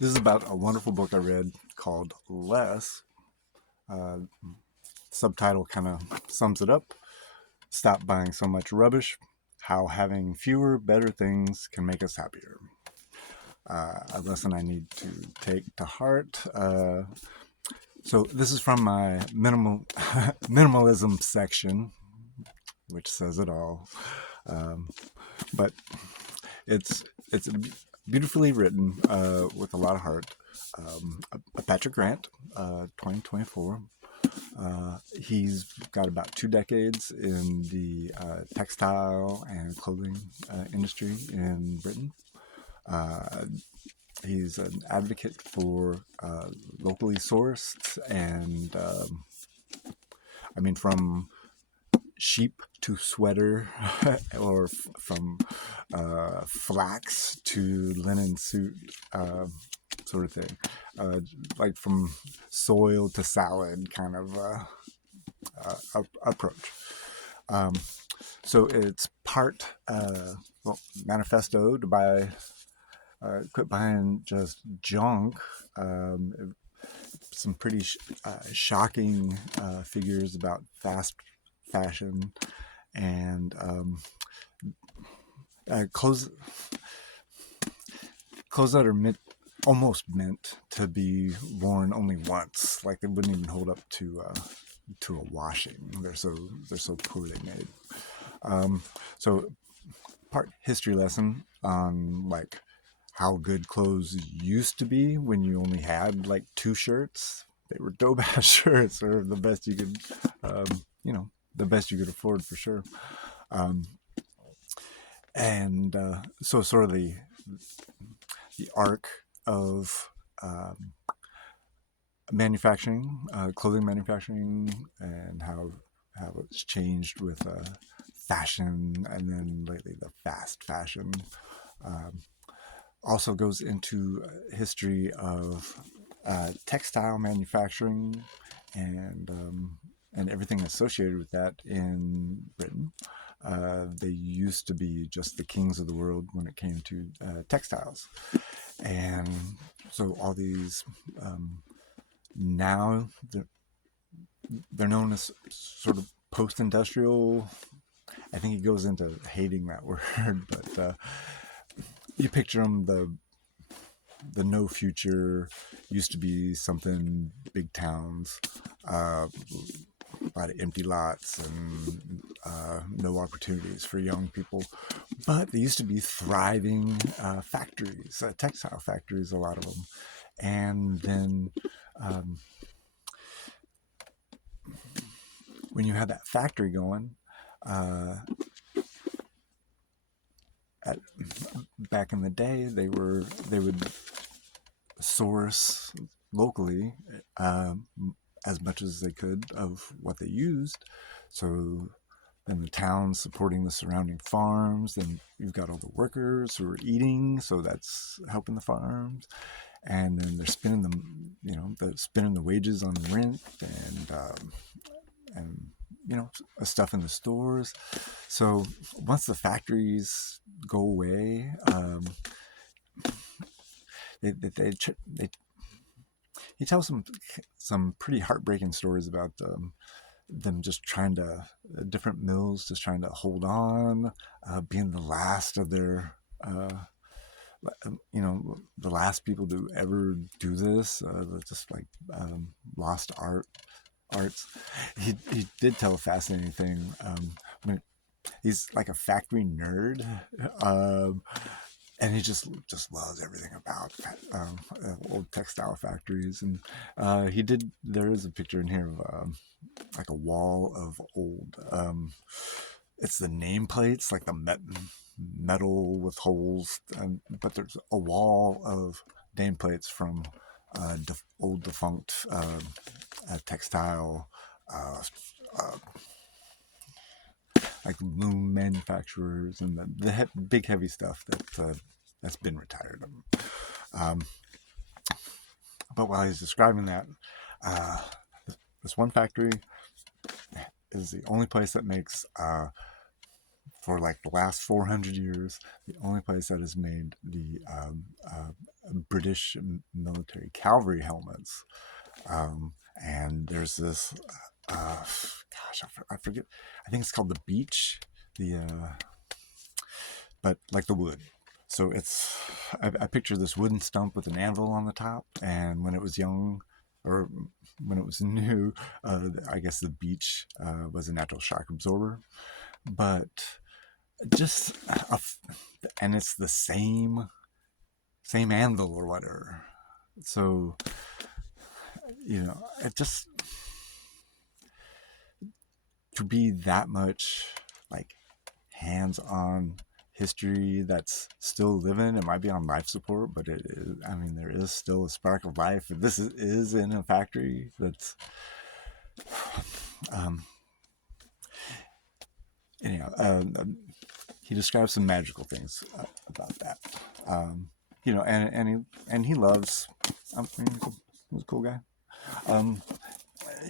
This is about a wonderful book I read called Less. Uh, Subtitle kind of sums it up. Stop buying so much rubbish. How having fewer, better things can make us happier. A lesson I need to take to heart. So this is from my minimalism section, which says it all. Um, but it's beautifully written with a lot of heart. Patrick Grant, 2024. He's got about 2 decades in the textile and clothing industry in Britain. Uh, he's an advocate for locally sourced and, from sheep to sweater, or from flax to linen suit, sort of thing. Like from soil to salad kind of approach. Um, so it's part manifesto to quit buying just junk. Some pretty shocking figures about fast fashion and clothes that are almost meant to be worn only once. Like they wouldn't even hold up to a washing. They're so poorly made. So part history lesson on like how good clothes used to be when you only had like 2 shirts. They were dope ass shirts, or the best you could, the best you could afford for sure. Um, and so sort of the arc of manufacturing, clothing manufacturing, and how it's changed with fashion, and then lately the fast fashion. Um, Also goes into history of textile manufacturing and everything associated with that in Britain. They used to be just the kings of the world when it came to textiles, and so all these now they're known as sort of post-industrial. I think he goes into hating that word, but you picture them, the no future used to be something big towns, a lot of empty lots and no opportunities for young people. But they used to be thriving factories, textile factories, a lot of them. And then um, when you had that factory going, uh, at, back in the day, they would source locally as much as they could of what they used. So then the towns supporting the surrounding farms, then you've got all the workers who are eating, so that's helping the farms. And then they're spending the wages on rent and stuff in the stores. So once the factories go away, they he tells some pretty heartbreaking stories about them just trying to different mills just trying to hold on, being the last of their the last people to ever do this, just like lost arts. He did tell a fascinating thing. He's like a factory nerd, um, and he just loves everything about old textile factories. And there is a picture in here of like a wall of old. It's the nameplates, like the metal with holes, but there's a wall of nameplates from old defunct textile, uh, uh, like loom manufacturers and the big heavy stuff that's been retired. Um, but while he's describing that, uh, this one factory is the only place that makes, for like the last 400 years, the only place that has made the British military cavalry helmets. And there's this, I forget. I think it's called the Beech. But like the wood. So I picture this wooden stump with an anvil on the top, and when it was young, or when it was new, I guess the Beech was a natural shock absorber. But just, and it's the same anvil or whatever. So, it just, to be that much like hands-on history that's still living. It might be on life support, but it is, I mean, there is still a spark of life. This is in a factory that's, anyhow, he describes some magical things about that. And he loves, he's a cool guy.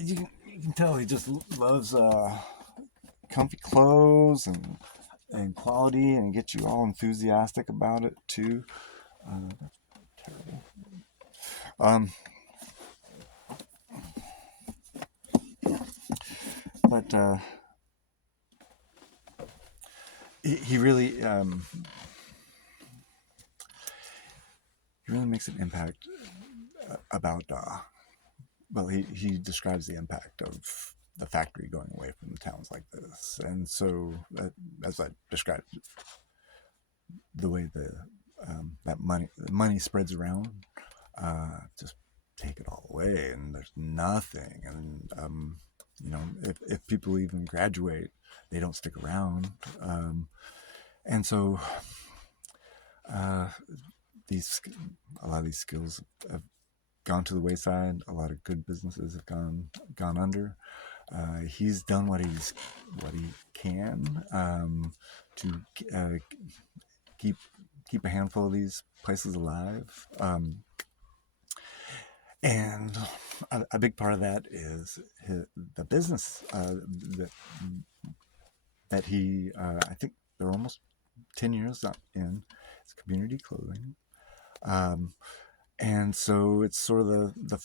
You can tell he just loves comfy clothes and quality, and get you all enthusiastic about it too. That's terrible. But he really makes an impact about. Well, he describes the impact of the factory going away from towns like this, and so as I described, the way that money spreads around, just take it all away, and there's nothing. And if people even graduate, they don't stick around, and so a lot of these skills have gone to the wayside. A lot of good businesses have gone under. He's done what he can to keep a handful of these places alive. And a big part of that is the business that he, I think they're almost 10 years in. It's community clothing. And so it's sort of the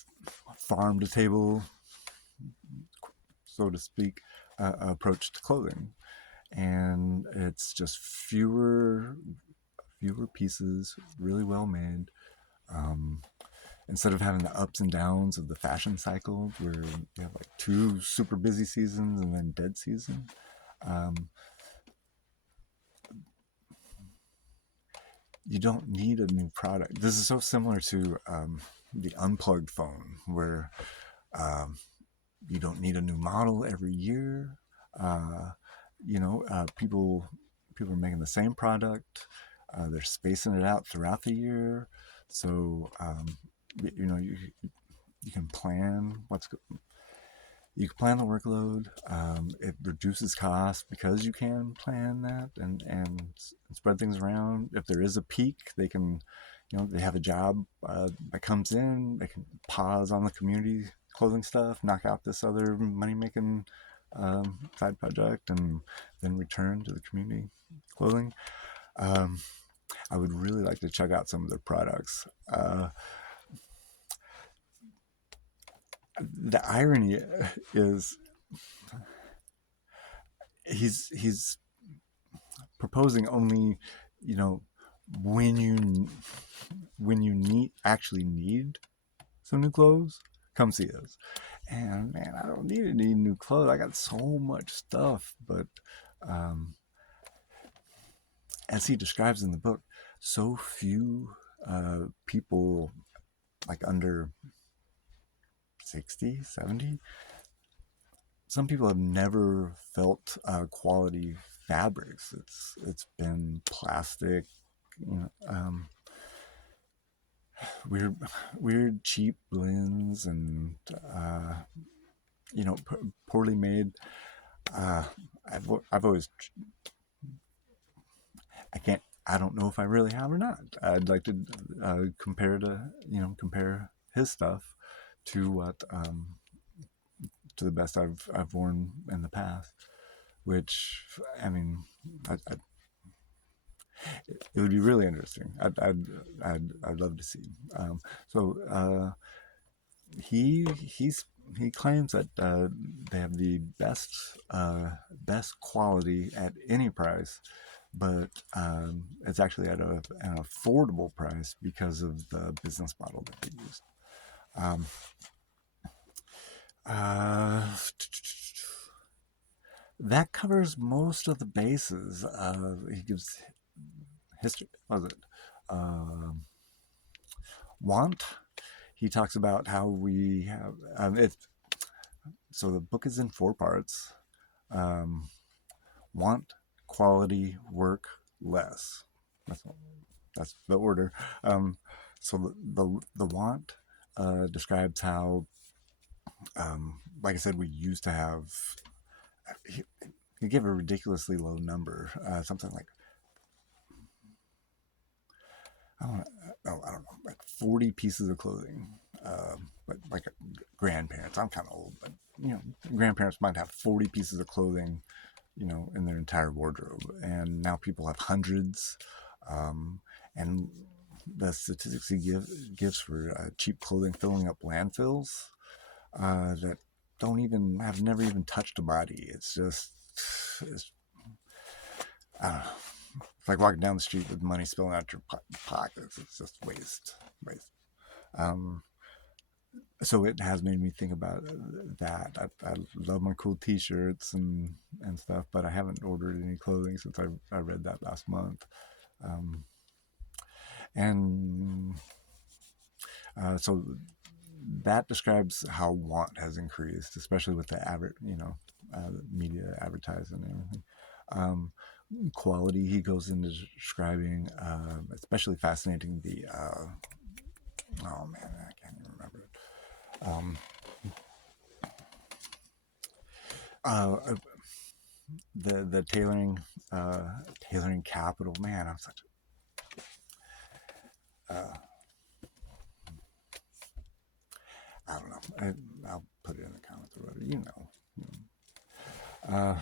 farm to table, so to speak, approach to clothing. And it's just fewer pieces, really well made. Instead of having the ups and downs of the fashion cycle, where you have like 2 super busy seasons and then dead season, you don't need a new product. This is so similar to the unplugged phone, where you don't need a new model every year. People are making the same product. They're spacing it out throughout the year, so you can plan you can plan the workload. It reduces costs because you can plan that and spread things around. If there is a peak, they can, they have a job that comes in, they can pause on the community clothing stuff, knock out this other money-making side project, and then return to the community clothing. I would really like to check out some of their products. The irony is he's proposing only, when you actually need some new clothes, come see us. And man, I don't need any new clothes. I got so much stuff. But as he describes in the book, so few people, like under 60, 70, some people have never felt quality fabrics. It's been plastic, weird cheap blends, and poorly made. I've always, I don't know if I really have or not. I'd like to compare his stuff to what to the best I've worn in the past, which, I mean, It would be really interesting. I'd love to see. So he claims that they have the best quality at any price, but it's actually at an affordable price because of the business model that they use. Um, uh, that covers most of the bases. He gives history. What was it? Want. He talks about how we have it. So the book is in 4 parts. Um, want, quality, work, less. That's the order. So the want describes how, like I said, we used to have. He gave a ridiculously low number, something like I don't know, I don't know, like 40 pieces of clothing. But like grandparents, I'm kind of old, but grandparents might have 40 pieces of clothing, in their entire wardrobe, and now people have hundreds. And the statistics he gives for cheap clothing filling up landfills that have never even touched a body. It's I don't know. It's like walking down the street with money spilling out your pockets. It's just waste. Um, so it has made me think about that. I love my cool T-shirts and stuff, but I haven't ordered any clothing since I read that last month. Um, and so that describes how want has increased, especially with the media advertising and everything. Quality, he goes into describing, especially fascinating, the oh man, I can't even remember it. The tailoring capital. Man, I'm such I don't know. I'll put it in the comments or whatever. Uh,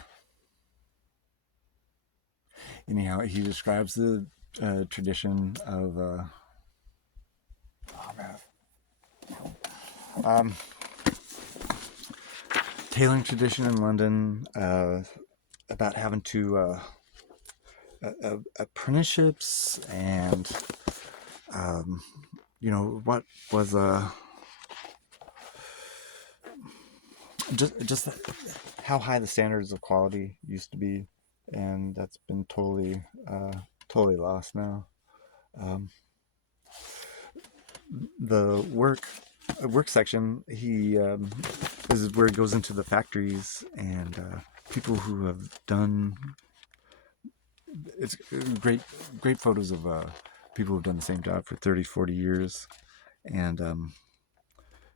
Anyhow, he describes the tradition of oh man, tailoring tradition in London, about having to apprenticeships, and what was just how high the standards of quality used to be, and that's been totally lost now. The work section, he this is where it goes into the factories and people who have done it's great photos of people who've done the same job for 30-40 years, and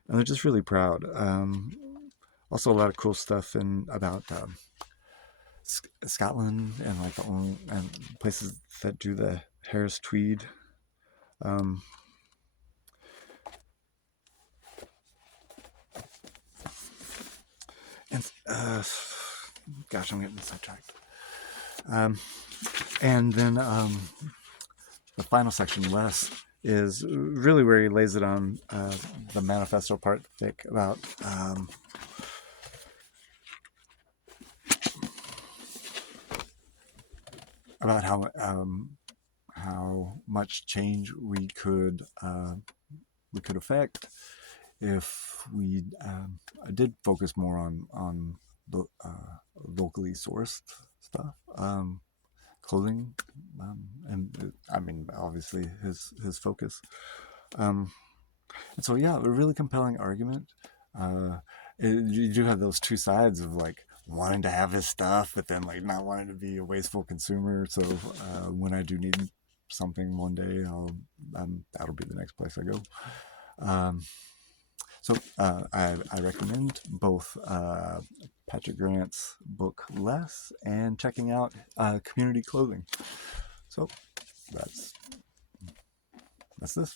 they're just really proud. Also a lot of cool stuff about Scotland, and like and places that do the Harris tweed. Um, and gosh, I'm getting sidetracked. And then the final section, less, is really where he lays it on the manifesto part thick about how much change we could affect if we did focus more on the locally sourced stuff, clothing, and I mean obviously his focus. And so yeah, a really compelling argument. You do have those two sides of like wanting to have his stuff, but then like not wanting to be a wasteful consumer. So when I do need something one day, that'll be the next place I go. So I recommend both Patrick Grant's book Less and checking out Community Clothing. So that's this.